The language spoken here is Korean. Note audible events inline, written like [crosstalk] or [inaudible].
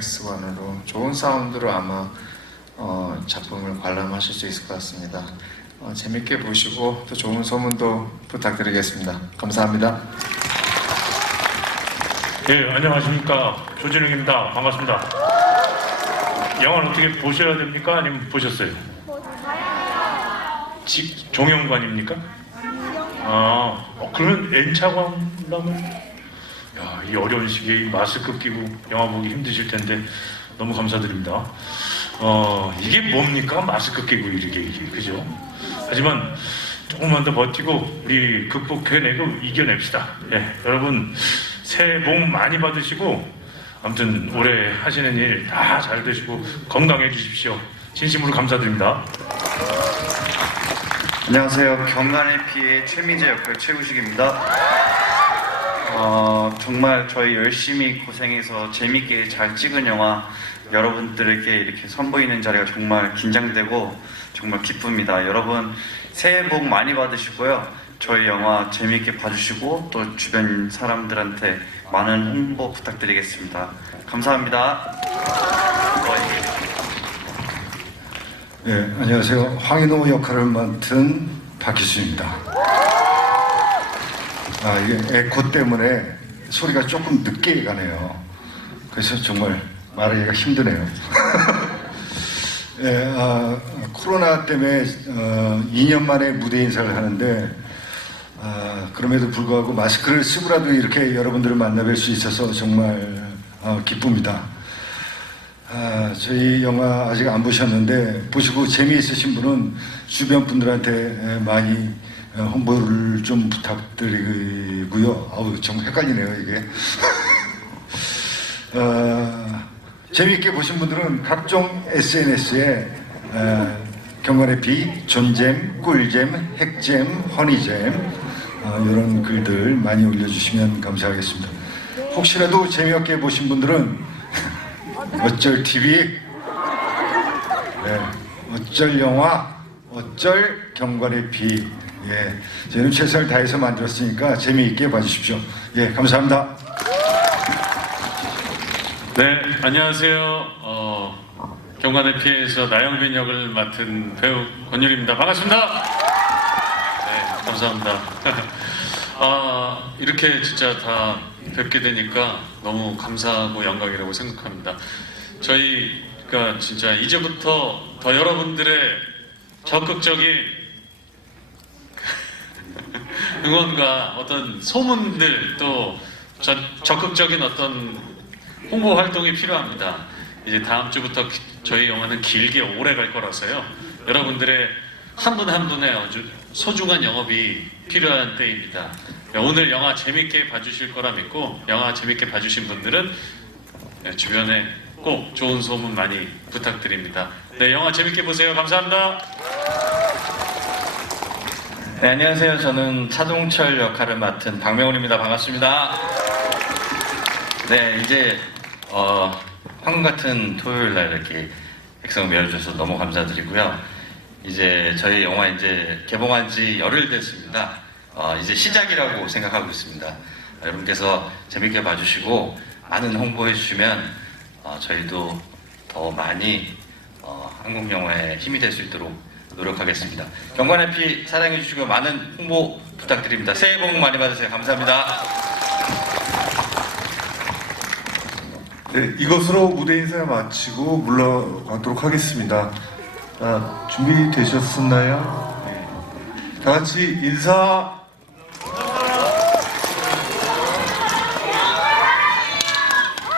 X1으로 좋은 사운드로 아마 어, 작품을 관람하실 수 있을 것 같습니다. 어, 재밌게 보시고 또 좋은 소문도 부탁드리겠습니다. 감사합니다. 예, 안녕하십니까. 조진웅입니다. 반갑습니다. 영화는 어떻게 보셔야 됩니까? 아니면 보셨어요? 직, 종영관입니까? 아, 어, 그러면 N차 관람은? 야, 이 어려운 시기에 이 마스크 끼고 영화 보기 힘드실 텐데 너무 감사드립니다. 어, 이게 뭡니까? 마스크 끼고 이렇게, 이게, 그죠? 하지만 조금만 더 버티고 우리 극복해내고 이겨냅시다. 예, 여러분 새해 복 많이 받으시고 아무튼 올해 하시는 일 다 잘 되시고 건강해 주십시오. 진심으로 감사드립니다. 안녕하세요. 경간의 피해 최민재 역할 최우식입니다. 어, 정말 저희 열심히 고생해서 재밌게 잘 찍은 영화 여러분들에게 이렇게 선보이는 자리가 정말 긴장되고 정말 기쁩니다. 여러분 새해 복 많이 받으시고요. 저희 영화 재밌게 봐주시고 또 주변 사람들한테 많은 홍보 부탁드리겠습니다. 감사합니다. 네, 안녕하세요. 황인호 역할을 맡은 박희수입니다. 아, 이게 에코 때문에 소리가 조금 늦게 가네요. 그래서 정말 말하기가 힘드네요. [laughs] 예, 아, 코로나 때문에 어, 2년 만에 무대 인사를 하는데 아, 그럼에도 불구하고 마스크를 쓰고라도 이렇게 여러분들을 만나뵐 수 있어서 정말 어, 기쁩니다. 아, 저희 영화 아직 안 보셨는데 보시고 재미있으신 분은 주변 분들한테 많이 어, 홍보를 좀 부탁드리고요. 아우 정말 헷갈리네요 이게. [laughs] 어, 재미있게 보신 분들은 각종 SNS에 경관의 비, 존잼, 꿀잼, 핵잼, 허니잼 어, 이런 글들 많이 올려주시면 감사하겠습니다. 혹시라도 재미없게 보신 분들은 [laughs] 어쩔 TV, 네, 어쩔 영화, 어쩔 경관의 비. 예, 저희는 최선을 다해서 만들었으니까 재미있게 봐주십시오. 예, 감사합니다. 네, 안녕하세요. 어, 경관의 피해에서 나영빈 역을 맡은 배우 권율입니다. 반갑습니다. 네, 감사합니다. [laughs] 아, 이렇게 진짜 다 뵙게 되니까 너무 감사하고 영광이라고 생각합니다. 저희가 진짜 이제부터 더 여러분들의 적극적인 응원과 어떤 소문들 또 저- 적극적인 어떤 홍보 활동이 필요합니다. 이제 다음 주부터 기- 저희 영화는 길게 오래 갈 거라서요. 여러분들의 한 분한 분의 아주 소중한 영업이 필요한 때입니다. 네, 오늘 영화 재밌게 봐주실 거라 믿고 영화 재밌게 봐주신 분들은 네, 주변에 꼭 좋은 소문 많이 부탁드립니다. 네, 영화 재밌게 보세요. 감사합니다. 네, 안녕하세요. 저는 차동철 역할을 맡은 박명훈입니다. 반갑습니다. 네, 이제 어, 황금 같은 토요일 날 이렇게 백성을 메워주셔서 너무 감사드리고요. 이제 저희 영화 이제 개봉한 지 열흘 됐습니다. 어, 이제 시작이라고 생각하고 있습니다. 여러분께서 재밌게 봐주시고 많은 홍보해 주시면 어, 저희도 더 많이 어, 한국 영화에 힘이 될 수 있도록 노력하겠습니다. 경관의 피 사랑해 주시고 많은 홍보 부탁드립니다. 새해 복 많이 받으세요. 감사합니다. 네, 이것으로 무대 인사 마치고 물러가도록 하겠습니다. 자, 준비되셨나요? 네. 다 같이 인사